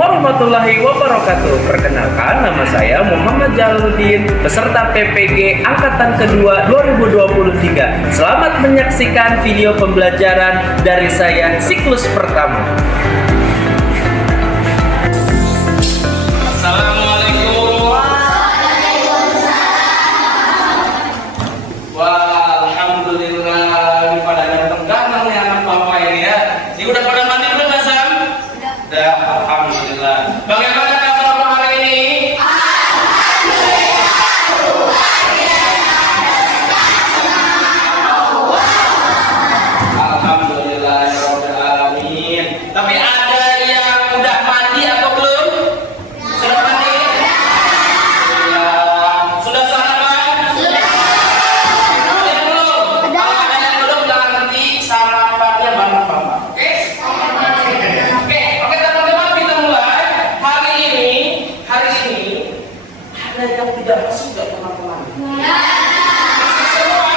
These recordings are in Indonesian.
warahmatullahi wabarakatuh. Perkenalkan, nama saya Muhammad Jalaluddin, peserta PPG Angkatan Kedua 2023. Selamat menyaksikan video pembelajaran dari saya siklus pertama. Assalamualaikum. Wah, alhamdulillah, ini pada ganteng-ganteng nih anak papa ini ya. Ini udah pada mandi belum, Mas Sam? Udah, alhamdulillah. Bagaimana kabar Bapak hari ini? Alhamdulillah, ya Rabbil alamin. Tapi ada yang udah mandi atau belum? Sudah mandi? Sudah sarapan? Sudah. Yang belum? Kalau ada yang belum, nanti sarapannya bareng Bapak. Oke? Oke, teman-teman, kita mulai. Hari ini ada yang tidak masuk gak teman-teman? Masuk semua?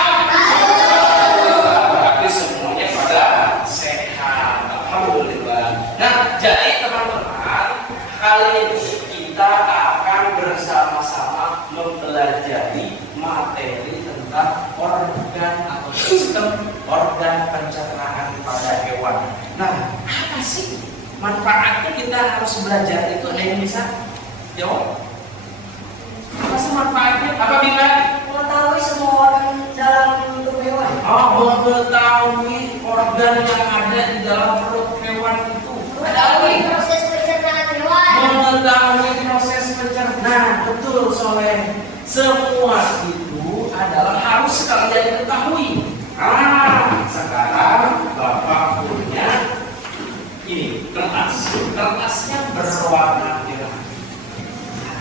Berarti semuanya pada sehat. Alhamdulillah. Nah, jadi teman-teman, kali ini kita akan bersama-sama mempelajari materi tentang organ atau sistem organ pencernaan pada hewan. Nah, apa sih manfaatnya kita harus belajar itu? Ada yang bisa jawab? Apa sih manfaatnya? Apa Bina? Mengetahui semua organ dalam tubuh hewan. Oh, mengetahui organ yang ada di dalam perut hewan itu. Mengetahui proses pencernaan hewan. Mengetahui proses pencernaan. Betul, Soleh. Semua itu adalah harus kalian ketahui. Sekarang Bapak punya ini kertas. Kertasnya berwarna merah.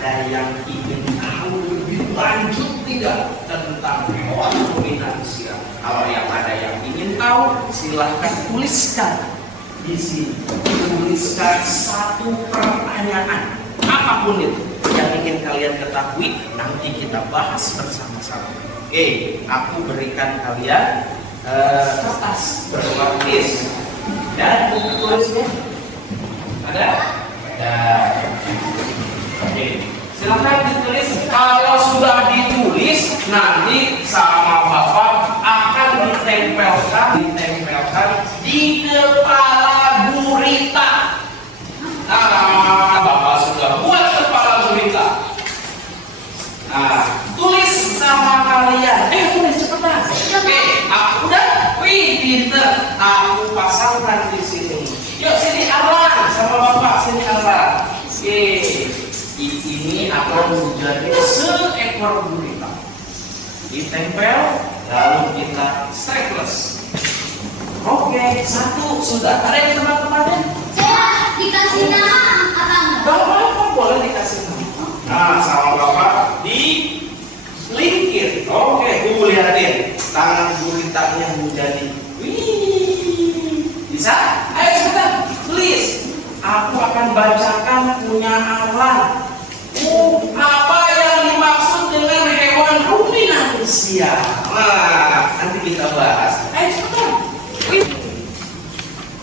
Ada yang ingin tahu lebih lanjut tidak tentang hewan ruminansia? Kalau yang ada yang ingin tahu, silahkan tuliskan di sini. Tuliskan satu pertanyaan, apapun itu yang ingin kalian ketahui, nanti kita bahas bersama-sama. Oke, aku berikan kalian kertas berwarna hitam dan buku tulisnya ada. Oke, silakan ditulis. Kalau sudah ditulis, nanti sama Bapak akan ditempelkan di kepala gurita. Nah, Bapak sudah buat kepala gurita. Nah, tulis sama kalian. Tulis cepetan. Oke, aku udah. Wih, pinter. Aku pasangkan di sini. Yuk sini Arlan sama Bapak, sini Arlan. Oke, ini akan menjadi seekor gurita. Ditempel, lalu kita staples. Oke, satu sudah. Ada yang teman-temannya? Saya dikasih nama Akang. Bapak boleh dikasih nama. Nah, sama Bapak di lingkir. Oke, Bu lihatin tangan guritanya menjadi. Wih, bisa? Ayo cepetan, please. Aku akan bacakan punya Arlan. Apa yang dimaksud dengan hewan ruminansia? Nah, nanti kita bahas. Ayo cepetan.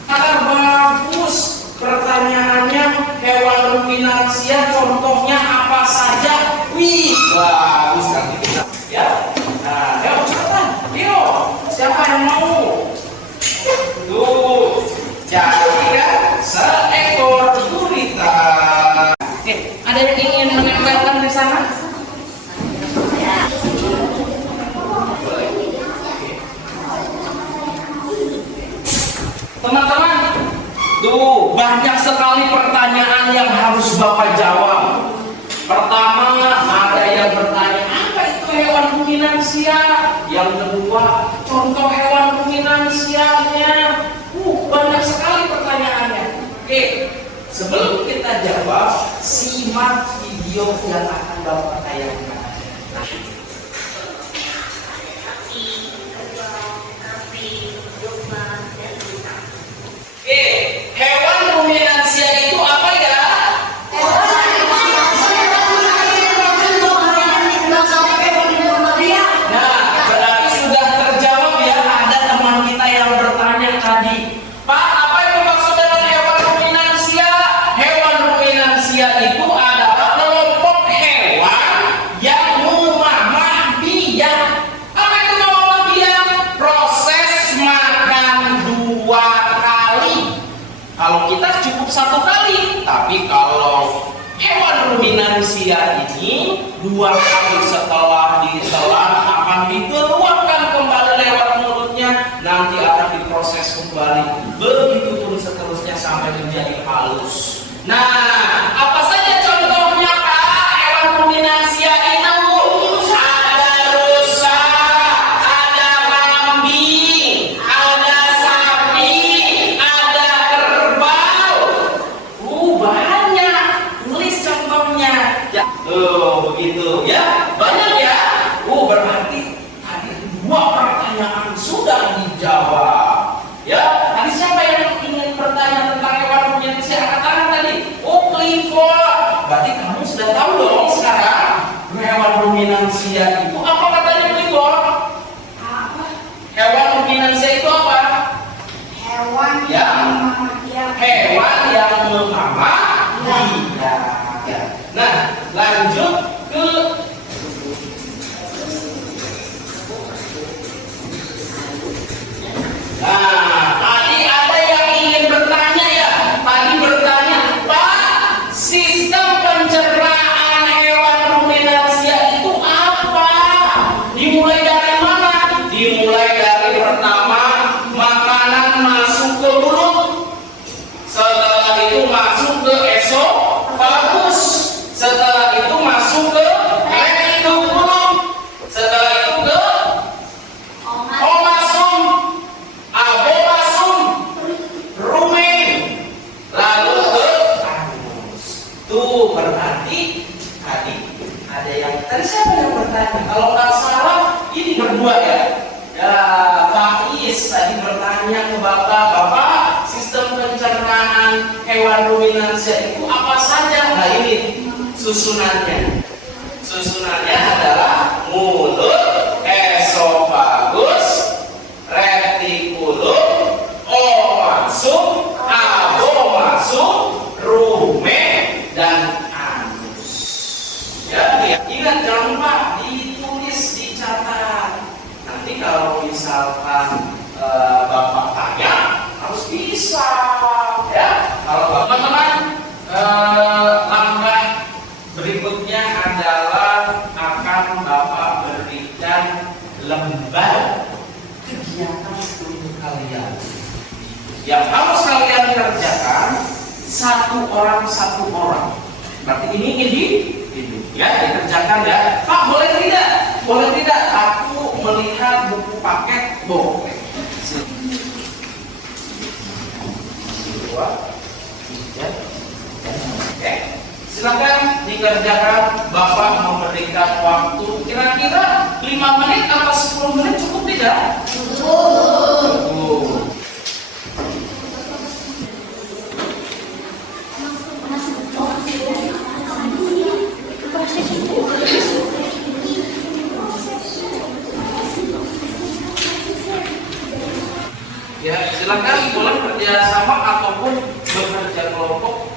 Bagus. Pertanyaannya, hewan ruminansia contohnya apa saja? Wih, bagus, nanti kita ya. Nah, ayo cepetan. Yuk, siapa yang mau? Tuh, jadi kan seekor gurita. Oke, ada yang ingin menempelkan di sana? Teman-teman, tuh banyak sekali pertanyaan yang harus Bapak jawab. Pertama, ada yang bertanya, apa itu hewan ruminansia? Yang kedua, contoh hewan ruminansianya. Banyak sekali pertanyaannya. Oke, sebelum kita jawab, simak video yang akan Bapak tayangkan. Oke, hewan ruminansia itu apa ya? Nah, berarti sudah terjawab ya. Ada teman kita yang bertanya tadi, Pak, apa itu maksud dengan hewan ruminansia? Hewan ruminansia manusia ini 2 kali setelah ditelan akan dikeluarkan kembali lewat mulutnya, nanti akan diproses kembali, begitu pun seterusnya sampai menjadi halus. Nah, apa saja contohnya Pak hewan ruminansia itu? Ada rusa, ada kambing, ada sapi, ada kerbau. Banyak. Tulis contohnya. Ya, begitu ya. Banyak ya. Berarti tadi 2 pertanyaan sudah dijawab. Ya, tadi siapa yang ingin bertanya tentang hewan ruminansia? Angkat tangan tadi. Clifford. Berarti kamu sudah tahu dong sekarang hewan ruminansia itu apa katanya Clifford? Apa? Hewan ruminansia itu apa? Hewan Ya. yang Hewan yang memamah lidah. Ya. Nah, lanjut ke tadi ada yang ingin bertanya ya. Tadi bertanya, Pak, sistem pencernaan hewan ruminansia itu apa? Dimulai dari mana? Dimulai dari pertama, makanan masuk ke mulut. Setelah itu masuk ke esofagus. Setelah itu masuk ke retikulum. Setelah itu ke omasum, abomasum, rumen, lalu ke anus. Tuh berarti tadi ada yang tadi siapa yang bertanya? Kalau nggak salah ini berdua ya. Ya, Faiz tadi bertanya ke Bapak, sistem pencernaan hewan ruminansia itu apa saja? Nah ini susunannya. Susunannya adalah mulut, esofagus, retikulum, omasum, abomasum, rumen, dan anus. Ya, ingat jangan lupa ditulis, dicatat. Nanti kalau misalkan Bapak tanya harus bisa ya. Kalau teman-teman langkah berikutnya adalah akan Bapak berikan lembar kegiatan untuk kalian yang harus kalian kerjakan satu orang. Berarti ini ya dikerjakan ya. Pak boleh tidak? Boleh tidak? Aku melihat buku paket boleh. 2, 3, oke. Silakan dikerjakan. Bapak memberikan waktu kira-kira 5 menit atau 10 menit cukup tidak? Cukup. Ya, silakan boleh kerja sama ataupun bekerja kelompok.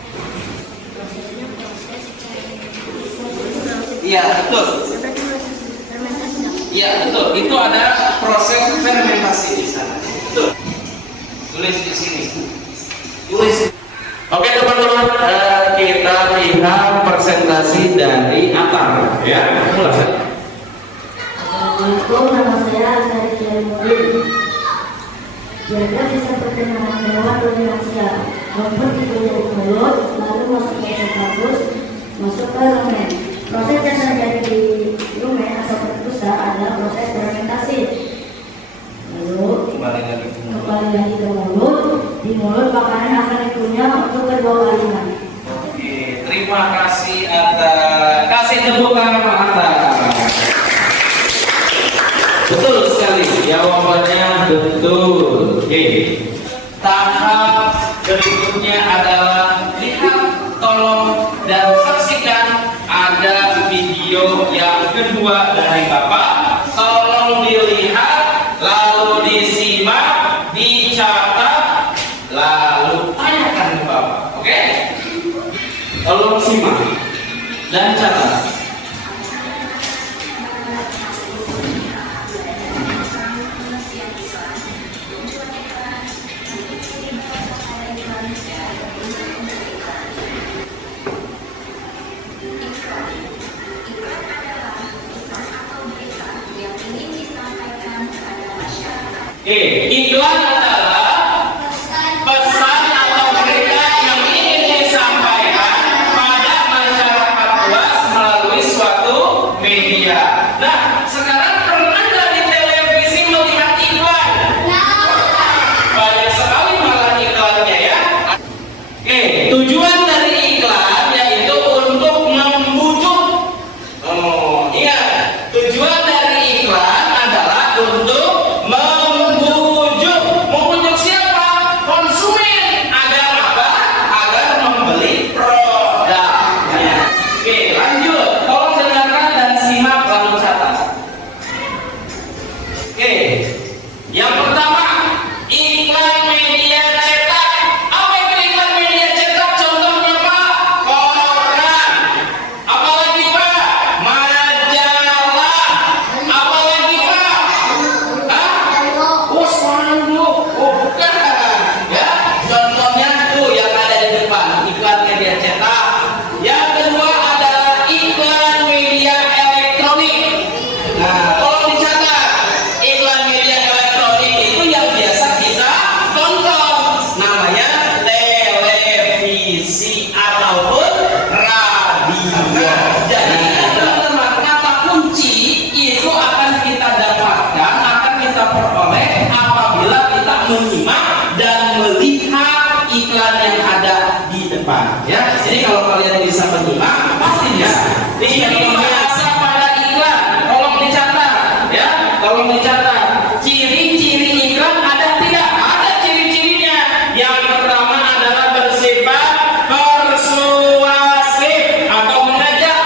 Iya, betul. Iya, betul. Itu ada proses fermentasi di sana. Betul. Tulis di sini. Tulis. Oke, teman-teman, kita lihat presentasi dari Atar ya. Mulai. Assalamualaikum, nama saya Azhari Jalmudin. Jaga bisa perkenalan hewan ruminansia. Rumput dikunyah di mulut, lalu masuk ke esofagus, masuk ke rumen. Proses yang terjadi di rumen atau perkusa adalah proses fermentasi. Lalu kembali lagi ke mulut. Di mulut makanan akan dikunyah untuk kedua kalinya. Oke, terima kasih atas kasih tepuk tangan atas. Betul sekali, jawabannya betul. Oke. Tahap berikutnya adalah lihat, tolong dan saksikan ada video yang kedua dari Bapak. Tolong dilihat, lalu disimak, dicatat, lalu tanyakan ke Bapak. Oke? Tolong simak dan catat. Iya. Jadi teman-teman, kata kunci itu akan kita dapatkan, akan kita peroleh apabila kita menyimak dan melihat iklan yang ada di depan. Ya, jadi kalau kalian bisa menyimak, pastinya ini bahasa pada iklan. Tolong dicatat, ya, tolong dicatat. Ciri-ciri iklan ada tidak? Ada ciri-cirinya. Yang pertama adalah bersifat persuasif atau mengajak.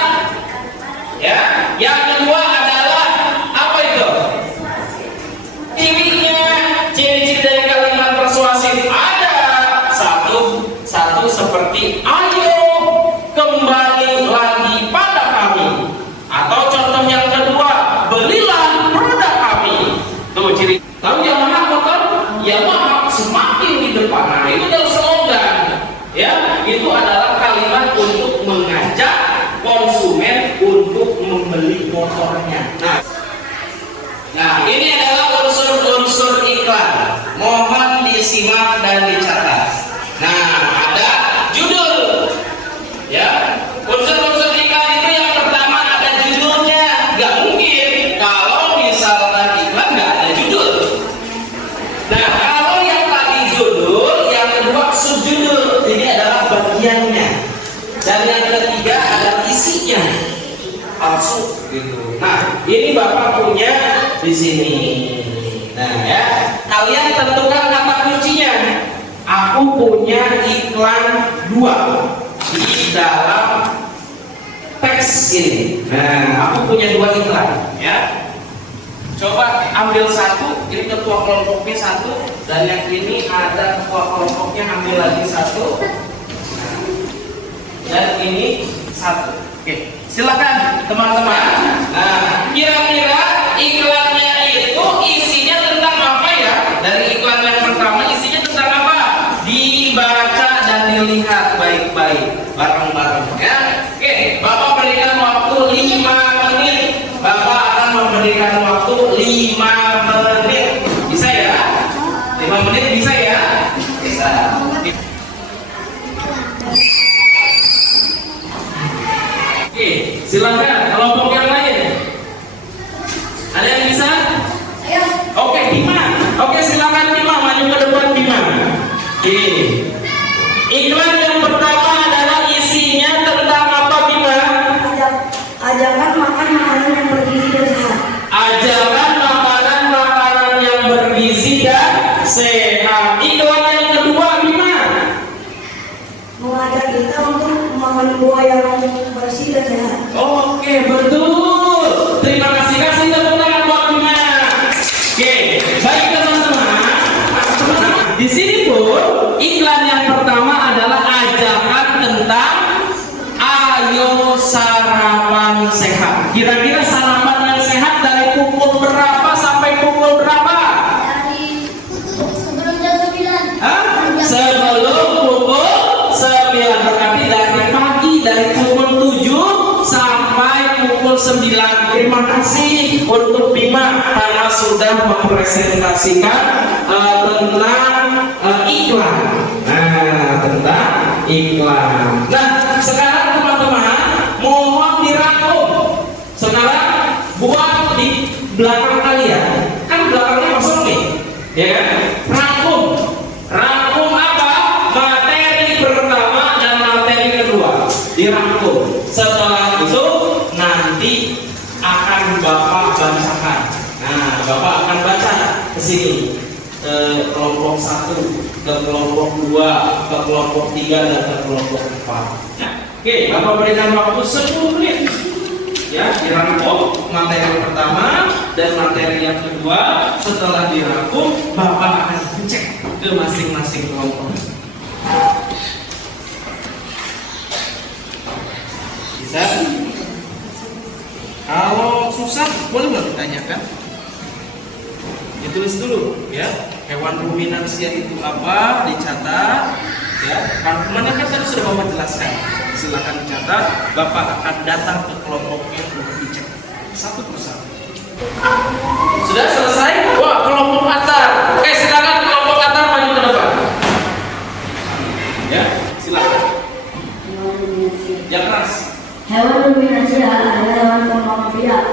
Ya, yang kedua adalah apa itu? Cirinya, ciri-ciri dari kalimat persuasif ada satu seperti ayo kembali lagi pada kami, atau contoh yang kedua belilah produk kami. Tuh ciri. Tahu Yamaha motor? Yamaha semakin di depan. Nah itu adalah slogan. Ya, itu adalah kalimat untuk mengajak konsumen untuk membeli motornya. Nah, ini adalah unsur-unsur iklan. Mohon disimak dan dicatat. Nah, ada judul. Ya, unsur-unsur iklan itu yang pertama ada judulnya. Gak mungkin kalau misalkan iklan gak ada judul. Nah, kalau yang tadi judul, yang kedua subjudul. Ini adalah bagiannya. Dan yang ketiga adalah isinya. Palsu gitu. Nah, ini Bapak punya di sini. Nah, ya, kalian tentukan kata kuncinya. Aku punya iklan 2 di dalam teks ini. Nah, aku punya 2 iklan, ya. Coba ambil satu, ini ketua kelompoknya satu, dan yang ini ada ketua kelompoknya, ambil lagi satu. Nah, dan ini satu. Oke, silakan teman-teman. Nah, kira-kira iklannya itu isinya tentang apa ya? Dari iklan yang pertama isinya tentang apa? Dibaca dan dilihat baik-baik bareng-bareng ya. Oke, Bapak berikan waktu 5 menit. Bapak akan memberikan waktu 5 menit. Bisa ya? 5 menit bisa ya? Bisa. Oke, silakan kelompok yang lain. Ada yang bisa? Ayo. Oke, Bima. Oke, silakan Bima, maju ke depan Bima. Oke. Iklan yang pertama adalah isinya tentang apa Bima? Ajakan makan makanan yang bergizi dan sehat. Ajakan makanan-makanan yang bergizi dan sehat. Iklan yang kedua Bima? Mengajak kita untuk makan buah yang bersih dan sehat. Oke, betul. Terima kasih, kasih tepuk tangan buat Bima. Oke, baik teman-teman. Di sini pun iklan yang pertama adalah ajakan tentang ayo sarapan sehat. Kira-kira sarapan yang sehat dari pukul berapa sampai pukul berapa? Dari sebelum jam 9. Hah? Sebelum pukul 9. Berarti dari pagi, dari pukul 7 sampai pukul 9. Terima kasih untuk Bima karena sudah mempresentasikan tentang iklan. Nah, tentang iklan. Nah, sekarang teman-teman mohon dirangkum. Sekarang buat di belakang kalian. Kan belakangnya kosong nih. Ya kan? Rangkum. Rangkum apa? Materi pertama dan materi kedua. Dirangkum. Setelah itu nanti akan Bapak bacakan. Nah, Bapak akan baca ke sini. Ke kelompok 1, ke kelompok 2, ke kelompok 3 dan ke kelompok 4. Nah, oke, Bapak berikan waktu 10 menit. Ya, dirangkum materi pertama dan materi yang kedua. Setelah dirangkum, Bapak akan cek ke masing-masing kelompok. Bisa? Kalau susah, boleh nggak ditanyakan? Ditulis dulu, ya. Hewan ruminansia itu apa? Dicatat, ya. Rangkumannya kan tadi sudah Bapak jelaskan. Silakan dicatat. Bapak akan datang ke kelompoknya untuk dicek satu persatu. Sudah selesai? Wah, kelompok Atar. Oke, silakan kelompok Atar maju ke depan. Ya, silakan. Yang keras. Hewan ruminansia adalah hewan pemangsa pihak.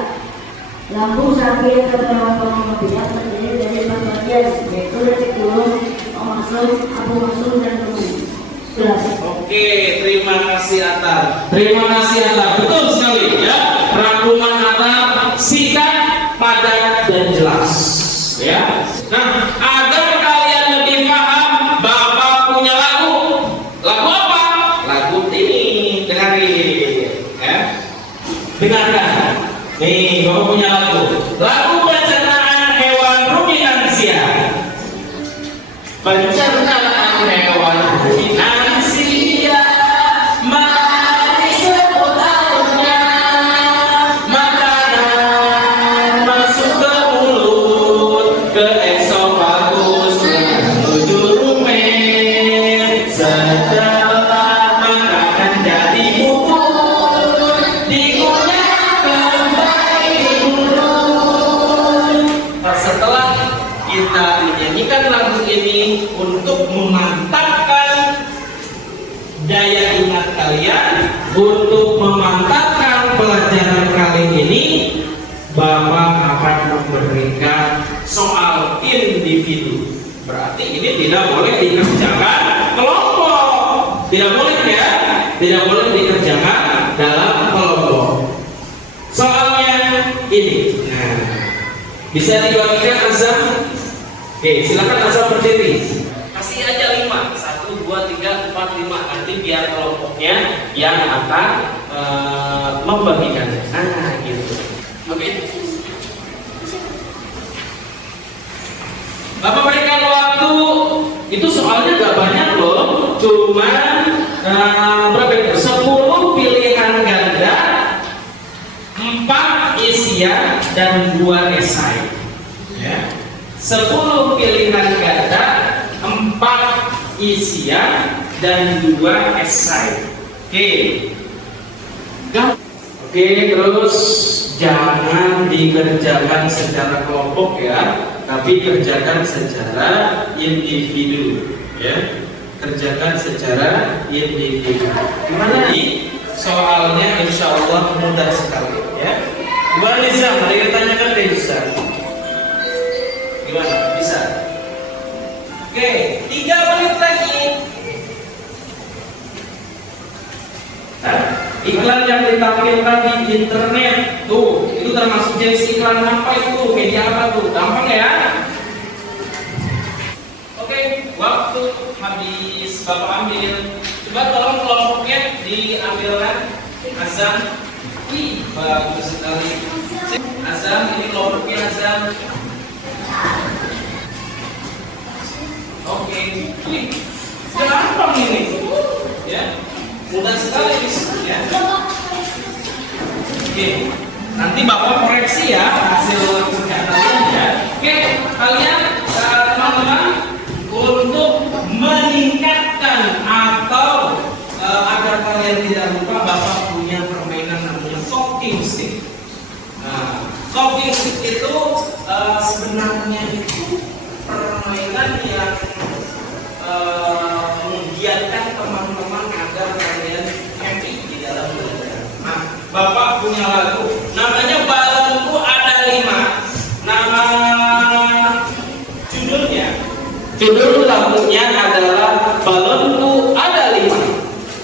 Lambung sapi atau hewan pemangsa pihak terdiri dari 4 bagian, yaitu retikulum, omasum, abomasum, dan kemudi. Jelas. Oke, terima kasih Atar. Terima kasih Atar. Betul sekali ya. Rangkuman Atar singkat, padat dan jelas. Ya. Nah, agar kalian lebih paham, Bapak punya lagu. Lagu apa? Lagu ini. Dengarin. Ya. Dengarkan. Nih, Bapak punya lagu. Lagu pencernaan hewan ruminansia. Pencernaan hewan ruminansia, mari sebut alurnya. Makanan masuk ke mulut, ke esofagus, menuju rumen. Setelah makanan jadi bubur, dikunyah kembali di mulut. Setelah kita menyanyikan lagu ini untuk memantapkan daya ingat kalian, untuk memantapkan pelajaran kali ini, Bapak akan memberikan soal individu. Berarti ini tidak boleh dikerjakan kelompok. Tidak boleh ya, tidak boleh dikerjakan dalam kelompok. Soalnya ini. Nah, bisa dibagikan Azam? Oke, silakan Azam berdiri. Kasih aja 5, 1, 2, 3, 4, 5. Nanti biar kelompoknya yang akan membagikannya. Nah, gitu. Oke. Bapak berikan waktu. Itu soalnya gak banyak loh. Cuma berapa itu? 10 pilihan ganda, 4 isian dan 2 esai. Ya. 10 pilihan ganda, 4 isian dan 2 esai. Oke. Oke, terus jangan dikerjakan secara kelompok ya, tapi kerjakan secara individu ya. Kerjakan secara individu. Gimana nih? Soalnya insya Allah mudah sekali ya. Gimana Nizam? Ada yang tanyakan deh bisa. Gimana? Bisa? Oke, 3 menit lagi. Nah, iklan yang ditampilkan di internet tuh, itu termasuk jenis iklan apa itu? Media apa tuh? Gampang ya? Oke, waktu habis. Bapak ambil. Coba tolong kelompoknya diambilkan. Azam. Wih, bagus sekali. Azam, ini kelompoknya Azam. Oke, wih, gampang ini, ya, mudah sekali ya. Oke, nanti Bapak koreksi ya hasil kerja kalian ya. Oke, kalian teman-teman untuk meningkatkan atau agar kalian tidak lupa, Bapak punya permainan namanya talking stick. Nah, talking stick itu sebenarnya itu permainan yang menggiatkan teman-teman agar kalian happy di dalam belajar. Nah, Bapak punya lagu namanya Balonku Ada 5. Nama judul lagunya adalah Balonku Ada 5.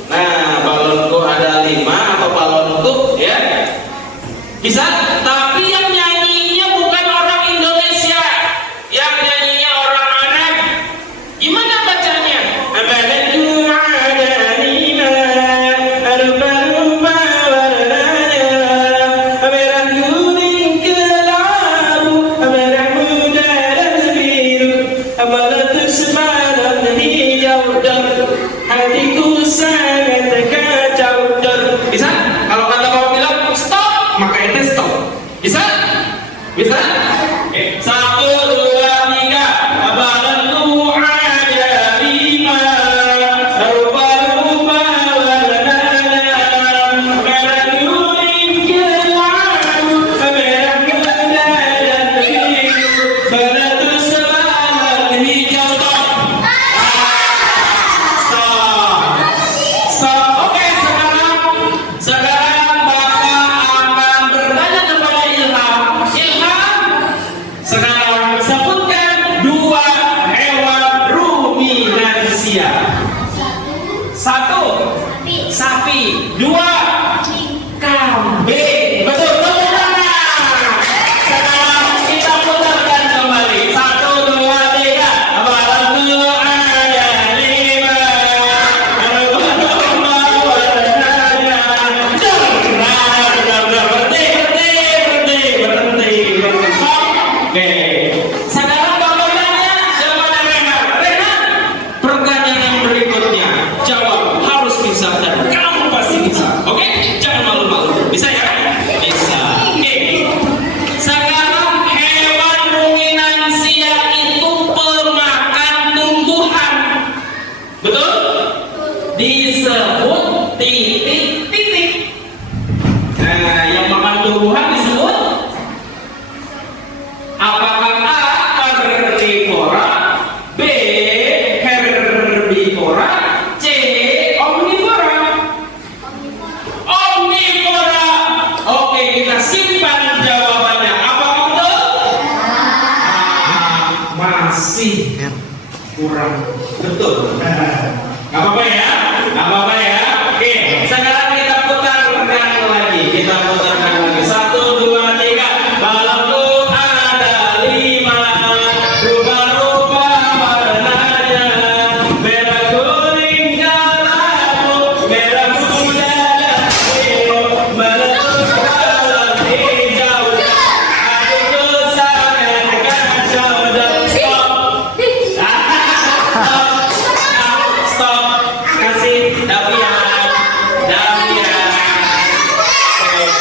Nah, Balonku Ada 5 atau balonku ya. Bisa, tapi yang nyanyinya bukan orang Indonesia. Yang nyanyinya orang Arab. Gimana bacanya? Balonku ada 5, rubah-rubah warnanya, merah kuning kelabu, merah muda dan biru, balatus malam hijau dan hatiku sangat kacau. Bisa? Kalau kata Bapak bilang stop, maka itu stop. Dua, kambing. Betul, tepuk tangan. Sekarang kita putarkan kembali. 1, 2, 3. Balangu ada 5. Berdomba warnanya. Berhenti. Oke. Sekarang bangunannya kepada Rehan. Rehan, pertanyaan yang berikutnya. Jawab harus bisa dan kamu pasti bisa. Oke? Jangan malu-malu. Bisa ya? Bisa. Oke. Sekarang hewan ruminansia itu pemakan tumbuhan. Betul? Disebut titik-titik. Nah, yang makan tumbuhan disebut apakah A. Karnivora, B. Herbivora, C. Omnivora? Omnivora. Oke, kita simpan jawabannya. Apa betul? Masih kurang betul. Gak apa-apa ya? Gak apa-apa ya? Oke, sekarang kita putarkan lagi. 1, 2, 3. Balapku ada 5. Rupa-rupa warnanya. Merah kuning kalamu. Merah muda dan biru. Meletus dalam hijau. Aku sangat kacau dan stop. Kasih Davian.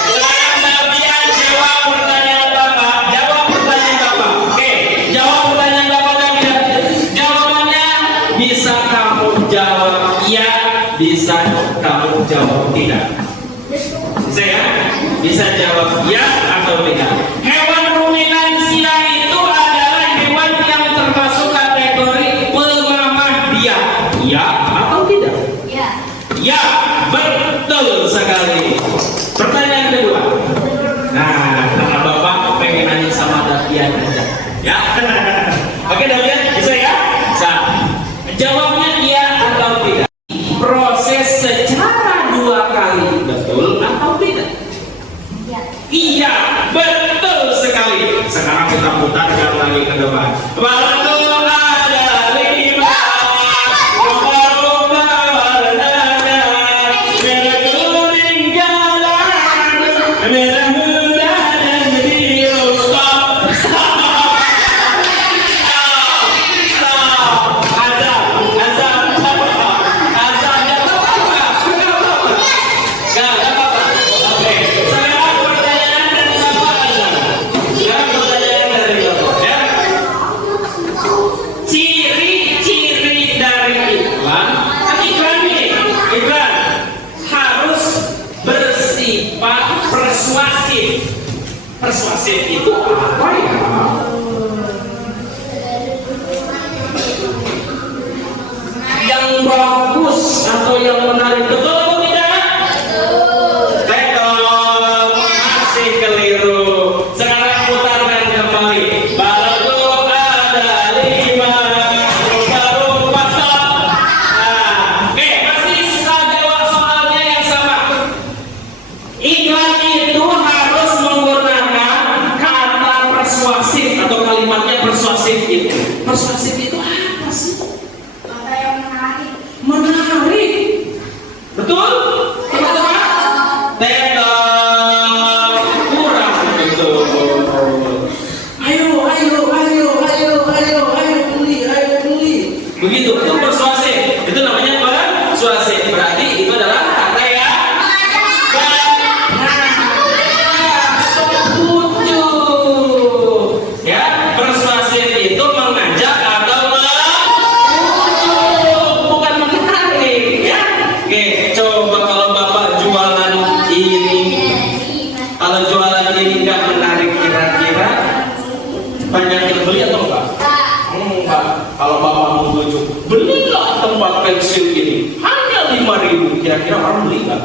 Sekarang Davian jawab pertanyaan Bapak. Oke, jawab pertanyaan Bapak Davian. Jawabannya bisa kamu jawab iya, bisa kamu jawab tidak. Bisa ya? Bisa jawab iya atau tidak. Hewan ruminansia itu adalah hewan yang termasuk kategori pemamah biak. Iya atau tidak? Ya, betul sekali. Pertanyaan kedua. Nah, karena Bapak pengen nanya sama Davian aja. Ya. Oke, Davian, bisa ya? Bisa. Jawabnya iya atau tidak. Proses secara 2 kali, betul atau tidak? Iya, betul sekali. Sekarang kita putarkan lagi ke depan. Balapku ada 5. Rupa-rupa warnanya. Merah kuning jalan. Merah muda dan biru. Stop. Ciri-ciri dari iklan. Iklan harus bersifat persuasif. Persuasif itu apa ya? Yang bagus atau yang menarik, betul atau tidak? Betul. Masih keliru. Sekarang putarkan kembali. Balapku ada 5. Rupa-rupa stop. Oke, masih bisa jawab soalnya yang sama. Iklan itu harus menggunakan kata persuasif atau kalimatnya persuasif itu. Persuasif itu apa sih? Kata yang menarik. Menarik. Betul? Teman-teman? Tetap kurang betul. Ayo beli. Begitu, itu persuasif. Itu namanya apa? Persuasif. Berarti itu adalah kata yang lucu. Ya, persuasif itu mengajak atau bukan menarik, ya. Oke, coba kalau Bapak jualan ini, kalau jualan ini nggak menarik, kira-kira banyak yang beli atau enggak? Enggak. Kalau Bapak mau bujuk, belilah tempat pensil ini hanya 5.000, kira-kira orang beli nggak?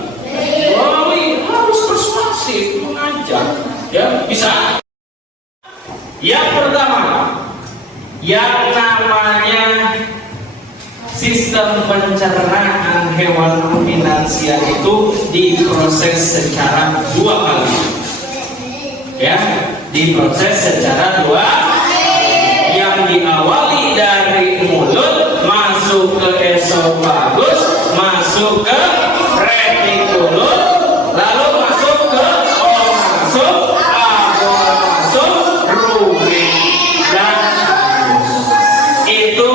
Oh, harus persuasif, mengajak, ya. Bisa. Yang pertama, yang namanya sistem sistem pencernaan hewan ruminansia itu diproses secara 2 kali. Ya, diproses secara 2 yang diawali dari mulut masuk ke esofagus, masuk ke retikulum, lalu masuk ke masuk rumen dan itu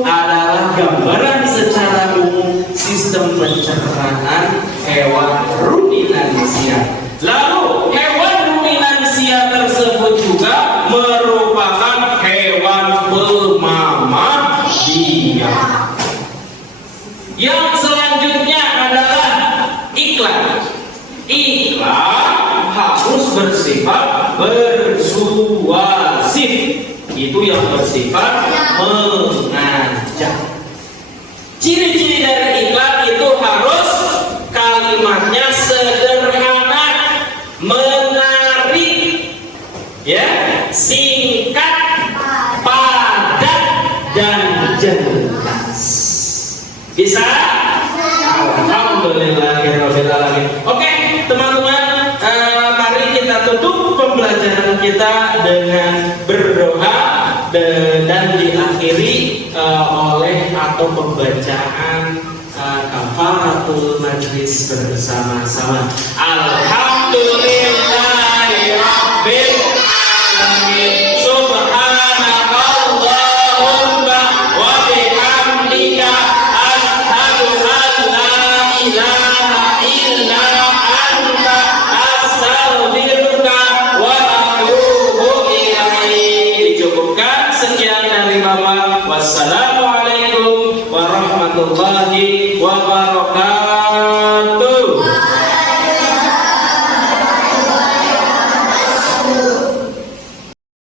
adalah gambaran secara umum sistem pencernaan hewan ruminansia. Lalu hewan ruminansia tersebut juga merupakan hewan pemamah biak. Yang selanjutnya adalah iklan. Iklan harus bersifat persuasif. Itu yang bersifat mengajak. Ciri-ciri dari iklan itu harus kalimatnya sederhana, menarik, ya, singkat, padat, dan jelas. Bisa? Alhamdulillahirrahmanirrahim. Oke, teman-teman, mari kita tutup pembelajaran kita dengan berdoa dan diakhiri oleh atau pembacaan kafaratul majlis bersama-sama. Alhamdulillahirabbil alamin.